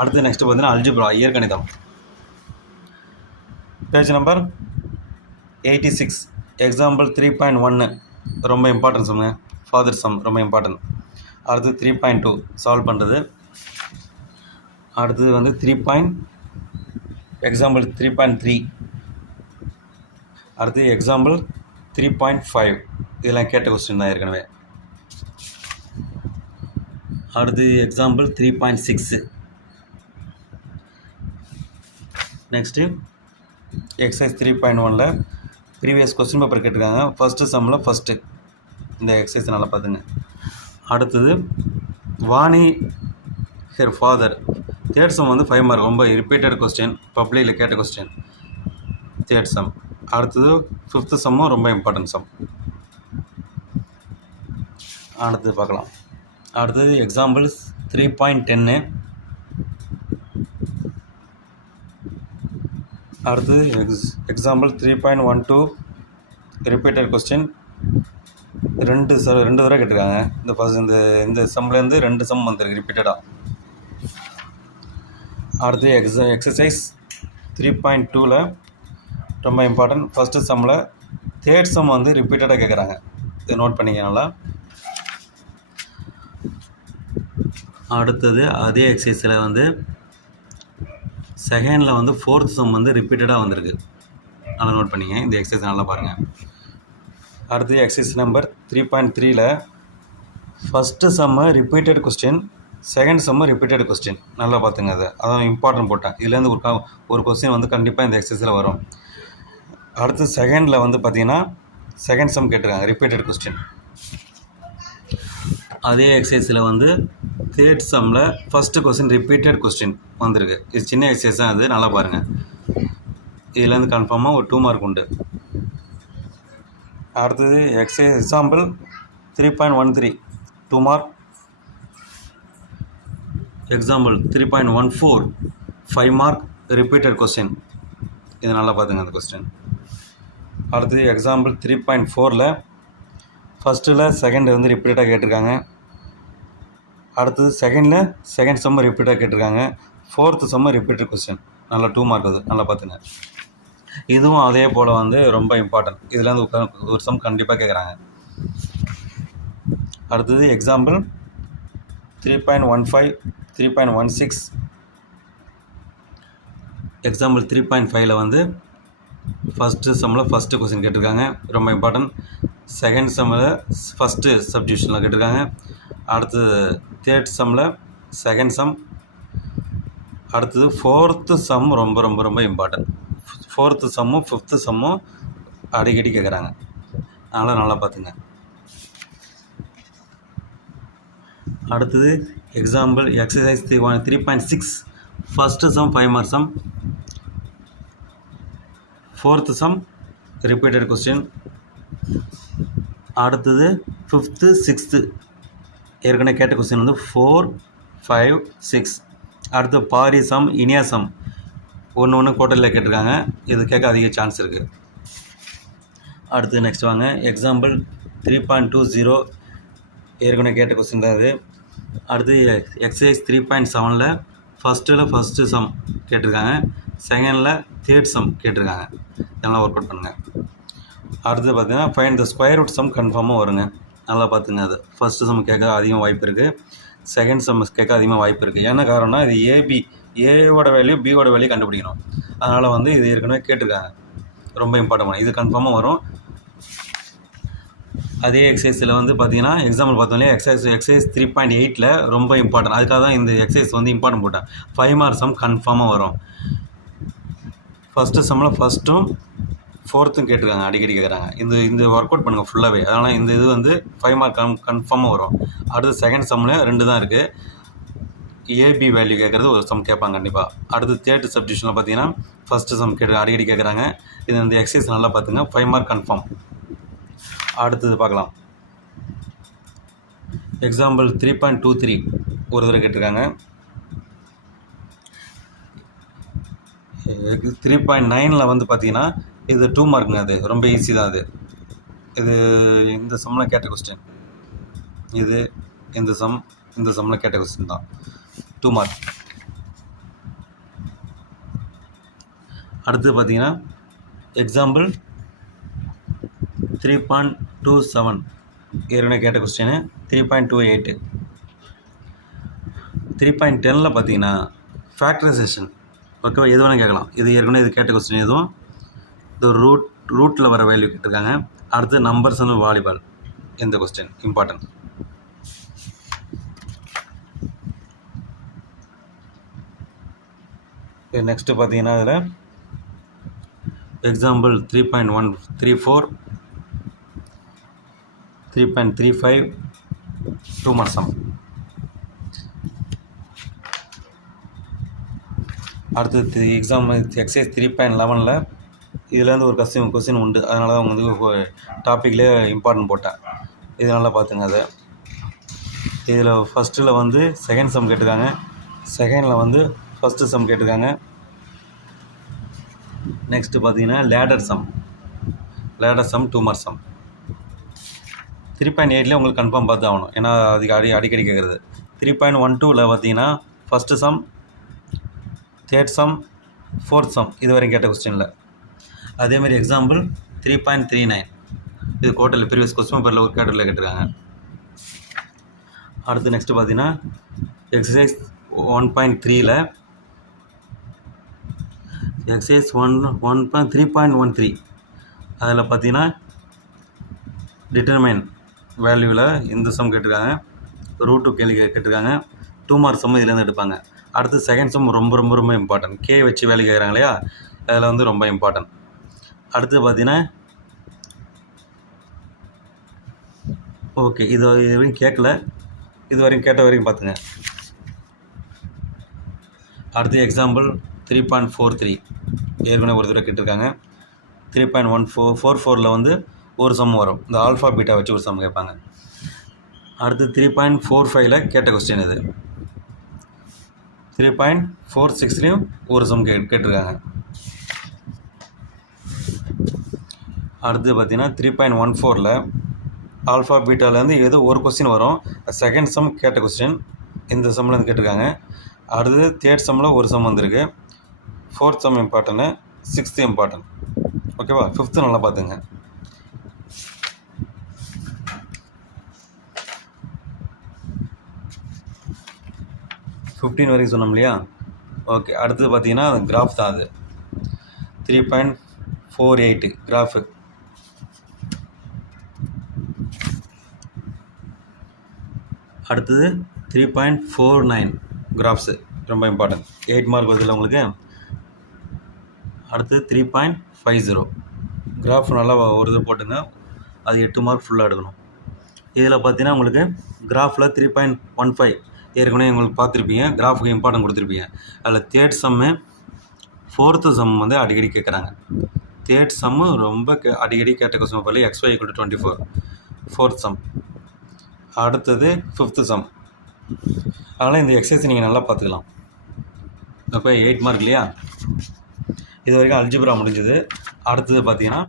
அடுத்து நெக்ஸ்ட்டு பார்த்தீங்கன்னா அல்ஜிப்ரா இயற்கணிதம். பேஜ் நம்பர் 86 எக்ஸாம்பிள் 3.1 ரொம்ப இம்பார்ட்டன்ஸுங்க. ஃபாதர் சம் ரொம்ப இம்பார்ட்டன்ட். அடுத்து 3.2 சால்வ் பண்ணுறது. அடுத்தது வந்து எக்ஸாம்பிள் 3.3. அடுத்து எக்ஸாம்பிள் 3.5 இதெல்லாம் கேட்ட கொஸ்டின் தான் ஏற்கனவே. அடுத்து எக்ஸாம்பிள் 3.6. நெக்ஸ்ட்டு எக்ஸசைஸ் 3.1ல் ப்ரீவியஸ் கொஸ்டின் பேப்பர் கேட்டிருக்காங்க. ஃபஸ்ட்டு சம்மில் ஃபஸ்ட்டு இந்த எக்ஸசைஸ் நல்லா பார்த்துங்க. அடுத்தது Vani her father third sum வந்து 5 மார்க், ரொம்ப ரிப்பீட்டட் கொஸ்டின், பப்ளிக்கில் கேட்ட கொஸ்டின் தேர்ட் சம். அடுத்தது 5th சம்மும் ரொம்ப இம்பார்ட்டன்ட் சம். அடுத்தது பார்க்கலாம். அடுத்தது எக்ஸாம்பிள் 3.10. அடுத்தது எக்ஸாம்பிள் 3.12 ரிப்பீட்டட் கொஸ்டின், ரெண்டு தடவை கேட்டிருக்காங்க. இந்த ஃபஸ்ட் இந்த சம்லேருந்து 2 சம் வந்துருக்கு ரிப்பீட்டடாக. அடுத்து எக்ஸசைஸ் 3.2ல் ரொம்ப இம்பார்ட்டன்ட். ஃபஸ்ட்டு சம்மில் தேர்ட் சம் வந்து ரிப்பீட்டடாக கேட்குறாங்க. இதை நோட் பண்ணிக்க நல்லா. அடுத்தது அதே எக்ஸசைஸில் வந்து செகண்டில் வந்து 4th சம் வந்து ரிப்பீட்டடாக வந்திருக்கு. நல்லா நோட் பண்ணிங்க. இந்த எக்ஸசைஸ் நல்லா பாருங்கள். அடுத்து எக்ஸசைஸ் நம்பர் 3.3ல் first sum repeated question, second sum repeated question நல்லா பார்த்துங்க. அதான் இம்பார்ட்டன்ட் போட்டேன். இதுலேருந்து ஒரு கொஸ்டின் வந்து கண்டிப்பாக இந்த எக்ஸசைஸில் வரும். அடுத்து செகண்டில் வந்து பார்த்திங்கன்னா செகண்ட் சம் கேட்டிருக்காங்க ரிப்பீட்டட் கொஸ்டின். அதே எக்ஸசைஸில் வந்து தேர்ட் சம்மில் ஃபஸ்ட்டு கொஸ்டின் ரிப்பீட்டட் கொஸ்டின் வந்திருக்கு. இது சின்ன எக்ஸசைஸ் தான், அது நல்லா பாருங்கள். இதுலேருந்து கன்ஃபார்மாக ஒரு 2 மார்க் உண்டு. அடுத்தது example 3.13 2 mark. Example 3.14 5 mark repeated question. இது நல்லா பார்த்துங்க அந்த கொஸ்டின். அடுத்தது எக்ஸாம்பிள் 3.4ல் ஃபஸ்ட்டில் செகண்ட் வந்து ரிப்பீட்டாக கேட்டிருக்காங்க. அடுத்தது செகண்ட் சம்மு ரிப்பீட்டாக கேட்டிருக்காங்க. 4th சம்மு ரிப்பீட்டட் கொஸ்டின். நல்லா 2 மார்க் அது நல்லா பார்த்துங்க. இதுவும் அதே போல் வந்து ரொம்ப இம்பார்ட்டன்ட். இதுலேருந்து ஒரு சம் கண்டிப்பாக கேட்குறாங்க. அடுத்தது எக்ஸாம்பிள் 3.15 3.16. எக்ஸாம்பிள் 3.5ல் வந்து ஃபஸ்ட்டு சம்மில் ஃபஸ்ட்டு கொஸ்டின் கேட்டிருக்காங்க, ரொம்ப இம்பார்ட்டன்ட். செகண்ட் சம்மில் ஃபஸ்ட்டு சப்டிவிஷனில் கேட்டிருக்காங்க. அடுத்தது தேர்ட் சம்மில் செகண்ட் சம். அடுத்தது 4th சம் ரொம்ப ரொம்ப ரொம்ப இம்பார்ட்டன்ட். 4th சம்மும் 5th சம்மும் அடிக்கடி கேட்குறாங்க. அதனால் நல்லா பார்த்துங்க. அடுத்தது example exercise 3.6 first sum 5 mark sum, 4th sum repeated question. அடுத்தது 5th 6th ஏற்கனவே கேட்ட கொஸ்டின் வந்து 4 5 6. அடுத்து பாரி சம் இனியா சம் ஒன்று கோட்டலில் கேட்டிருக்காங்க. இது கேட்க அதிக சான்ஸ் இருக்குது. அடுத்து நெக்ஸ்ட் வாங்க. எக்ஸாம்பிள் 3.20 ஏற்கனவே கேட்ட கொஸ்டின் தான் இது. அடுத்து எக்ஸசைஸ் 3.7ல் ஃபஸ்ட்டு சம் கேட்டிருக்காங்க. செகண்டில் தேர்ட் சம் கேட்டிருக்காங்க. இதெல்லாம் ஒர்க் அவுட் பண்ணுங்கள். அடுத்து பார்த்தீங்கன்னா find the square root sum கன்ஃபார்மாக வருங்க. நல்லா பார்த்துங்க. அது ஃபஸ்ட்டு சம் கேட்க அதிகமாக வாய்ப்பு இருக்குது, செகண்ட் சம் கேட்க அதிகமாக வாய்ப்பு இருக்குது. என்ன காரணம்னா இது ஏவோட வேல்யூ பியோட வேல்யூ கண்டுபிடிக்கணும். அதனால் வந்து இது ஏற்கனவே கேட்டிருக்காங்க. ரொம்ப இம்பார்ட்டன்ட். இது கன்ஃபார்மாக வரும். அதே எக்ஸசைஸில் வந்து பார்த்தீங்கன்னா எக்ஸாம்பிள் பார்த்தோம்லையே எக்ஸசைஸ் 3.8ல் ரொம்ப இம்பார்ட்டன்ட். அதுக்காக தான் இந்த எக்ஸசைஸ் வந்து இம்பார்ட்டன்ட் போட்டேன். 5 மார்க் சம் கன்ஃபார்மாக வரும். ஃபஸ்ட்டு சம்மில் ஃபஸ்ட்டும் 4th கேட்டிருக்காங்க, அடிக்கடி கேட்குறாங்க. இந்த ஒர்க் அவுட் பண்ணுங்கள் ஃபுல்லாகவே. அதனால் இந்த இது வந்து 5 மார்க் கன்ஃபார்மாக வரும். அடுத்து செகண்ட் சம்மில் 2 தான் இருக்குது. ஏபி வேல்யூ கேட்குறது ஒரு சம் கேட்பாங்க கண்டிப்பாக. அடுத்து தேர்ட் சப்டிவிஷனில் பார்த்தீங்கன்னா ஃபஸ்ட்டு சம் அடிக்கடி கேட்குறாங்க. இது இந்த எக்ஸசைஸ் நல்லா பார்த்துங்க. 5 மார்க் கன்ஃபார்ம். அடுத்தது பார்க்கலாம். எக்ஸாம்பிள் 3.23 ஒரு தடவை கேட்டிருக்காங்க. 3.9ல் வந்து பார்த்தீங்கன்னா இது 2 மார்க்குங்க. அது ரொம்ப ஈஸி தான். இது இந்த சம்மில் கேட்ட கொஸ்டின். இந்த சம்மில் கேட்ட கொஸ்டின் தான் 2 மார்க். அடுத்தது பார்த்தீங்கன்னா எக்ஸாம்பிள் 3.27 ஏற்கனவே கேட்ட கொஸ்டின். 3.28 3.10 பார்த்தீங்கன்னா ஃபேக்டரைசேஷன். ஓகேவா, எது வேணால் கேட்கலாம். இது ஏற்கனவே இது கேட்ட கொஸ்டின். எதுவும் இது ரூட்டில் வர வேல்யூ கேட்டிருக்காங்க. அடுத்து நம்பர்ஸ் அண்ட் வாலிபால். இந்த கொஸ்டின் இம்பார்ட்டன்ட். நெக்ஸ்ட்டு பார்த்தீங்கன்னா இதில் எக்ஸாம்பிள் 3.134 3.35 2 mark sum. அடுத்தது எக்ஸசைஸ் 3.11 இதுலேருந்து ஒரு கொஸ்டின் உண்டு. அதனால தான் அவங்க வந்து டாப்பிக்லேயே இம்பார்ட்டன்ட் போட்டேன். இது நல்லா பார்த்துங்க. அதை இதில் ஃபஸ்ட்டில் வந்து செகண்ட் சம் கேட்டிருக்காங்க, செகண்டில் வந்து ஃபஸ்ட்டு சம் கேட்டிருக்காங்க. நெக்ஸ்ட்டு பார்த்தீங்கன்னா லேடர் சம் 2 mark sum. 3.8 உங்களுக்கு கன்ஃபார்ம் பார்த்து ஆகணும், ஏன்னா அதுக்கு அடிக்கடி கேட்குறது. 3.12 பார்த்தீங்கன்னா first some, third sum, fourth some இது வரைக்கும் கேட்ட கொஸ்டினில். அதேமாதிரி எக்ஸாம்பிள் 3.39 இது கோட்டல் ப்ரீவியஸ் கொஸ்டின் பேப்பரில் ஒரு கேட்டரில் கேட்டிருக்காங்க. அடுத்து நெக்ஸ்ட்டு பார்த்தீங்கன்னா எக்ஸசைஸ் 1.3 எக்ஸசைஸ் 3.13 அதில் பார்த்தீங்கன்னா டிட்டர்மைன் வேல்யூவில் இந்த சம் கேட்டிருக்காங்க. ரூட்டு கேள்வி கேட்டிருக்காங்க. 2 mark சம் இதுலேருந்து எடுப்பாங்க. அடுத்து செகண்ட் சம் ரொம்ப ரொம்ப ரொம்ப இம்பார்ட்டன்ட். கே வச்சு வேல்யூ கேட்குறாங்க இல்லையா, அதில் வந்து ரொம்ப இம்பார்ட்டன்ட். அடுத்து பார்த்தீங்கன்னா ஓகே, இது வரைக்கும் கேட்கல, இது வரைக்கும் கேட்ட வரைக்கும் பார்த்துங்க. அடுத்து எக்ஸாம்பிள் 3.43 ஏற்கனவே ஒரு தடவை கேட்டிருக்காங்க. 3.14 வந்து ஒரு சம் வரும், இந்த ஆல்ஃபா பீட்டா வச்சு ஒரு சம் கேட்பாங்க. அடுத்து 3.45 கேட்ட கொஸ்டின் இது. 3.46 ஒரு சம் கேட்டிருக்காங்க. அடுத்து பார்த்தீங்கன்னா 3.14 ஆல்ஃபா பீட்டாலேருந்து ஏதோ ஒரு கொஸ்டின் வரும். செகண்ட் சம் கேட்ட கொஸ்டின் இந்த சம்லேருந்து கேட்டிருக்காங்க. அடுத்தது தேர்ட் சம்மில் ஒரு சம் வந்திருக்கு. Fourth some important, sixth important. ஓகேவா, ஃபிஃப்த்து நல்லா பார்த்துங்க. ஃபிஃப்டீன் வரைக்கும் சொன்னோம் இல்லையா. ஓகே, அடுத்தது பார்த்தீங்கன்னா கிராஃப் தான். அது 3.48 கிராஃபு. அடுத்தது 3.49 கிராஃப்ஸு ரொம்ப இம்பார்ட்டன்ட். 8 mark வருதில்ல உங்களுக்கு. அடுத்தது 3.50 கிராஃப் நல்லா ஒரு இது போட்டுங்க, அது 8 mark ஃபுல்லாக எடுக்கணும். இதில் பார்த்தீங்கன்னா உங்களுக்கு கிராஃபில் 3.15 ஏற்கனவே உங்களுக்கு பார்த்துருப்பீங்க, கிராஃபுக்கு இம்பார்ட்டன்ட் கொடுத்துருப்பீங்க. அதில் தேர்ட் சம்மு ஃபோர்த்து சம் வந்து அடிக்கடி கேட்குறாங்க. தேர்ட் சம்மு ரொம்ப அடிக்கடி கேட்ட கொஸ்டின் பேப்பரில் XY = 24 ஃபோர்த் சம். அடுத்தது ஃபிஃப்த்து சம். அதனால் இந்த எக்ஸசைஸ் நீங்கள் நல்லா பார்த்துக்கலாம். அப்போ 8 mark இல்லையா. இது வரைக்கும் அல்ஜிப்ரா முடிஞ்சது. அடுத்தது பார்த்தீங்கன்னா